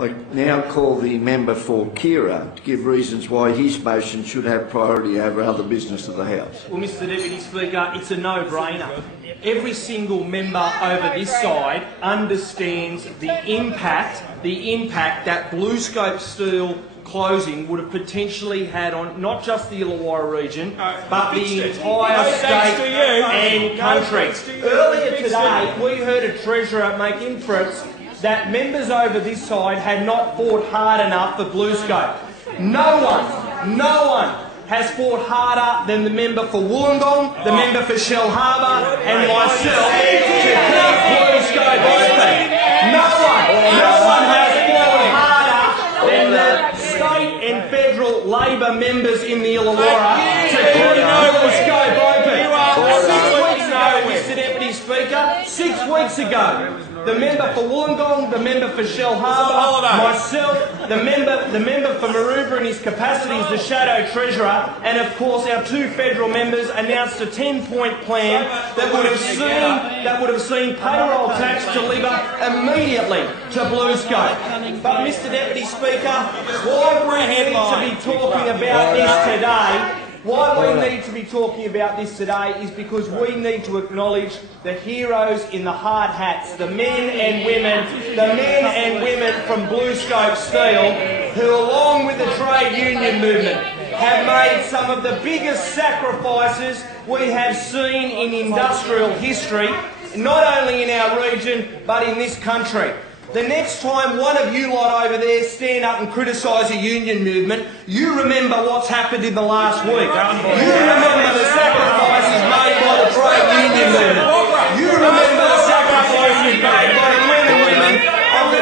I now call the member for Kira to give reasons why his motion should have priority over other business of the House. Well, Mr Deputy Speaker, it's a no-brainer. Every single member over this side understands the impact that BlueScope Steel closing would have potentially had on not just the Illawarra region, but the entire state and country. Earlier today, we heard a Treasurer make inference that members over this side had not fought hard enough for BlueScope. No one has fought harder than the member for Wollongong, the member for Shell Harbour and myself to keep BlueScope open. No one has fought harder than the state and federal Labor members in the Illawarra to keep BlueScope open. 6 weeks ago, Mr Deputy Speaker, 6 weeks ago, the member for Wollongong, the member for Shell Harbour, myself, the member for Maroubra in his capacity as the Shadow Treasurer, and of course our two federal members announced a 10-point plan that would have seen payroll tax deliver immediately to BlueScope. But Mr Deputy Speaker, why we need to be talking about this today is because we need to acknowledge the heroes in the hard hats, the men and women from BlueScope Steel, who along with the trade union movement have made some of the biggest sacrifices we have seen in industrial history, not only in our region but in this country. The next time one of you lot over there stand up and criticise a union movement, you remember what's happened in the last week. You remember the sacrifices made by the trade union movement. You remember the sacrifices made by the men and women of the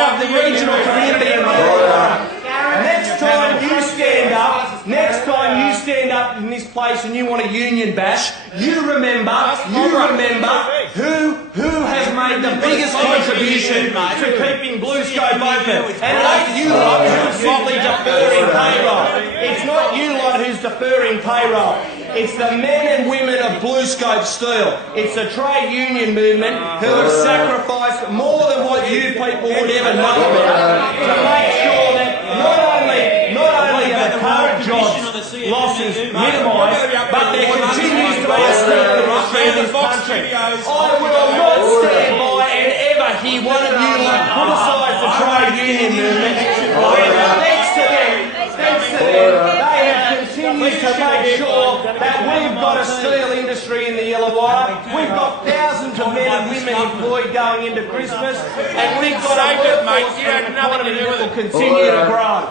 of the regional community in Illawarra. Next time you stand up in this place and you want a union bash, you remember who has made the biggest contribution to keeping BlueScope open. And not you lot who's simply deferring payroll. It's not you lot who's deferring payroll. It's the men and women of BlueScope Steel. It's the trade union movement who have sacrificed more than what you people would ever know about to make sure that not only are the current jobs losses minimised, but there continues to be a steel industry in this country. I will not stand by and ever hear one of you criticise the trade union movement when thanks to them, they have continued to make sure that we've got a steel industry in the Illawarra. We've got thousands of men and women employed going into Christmas, and we've got a workforce and an economy that will continue to grow.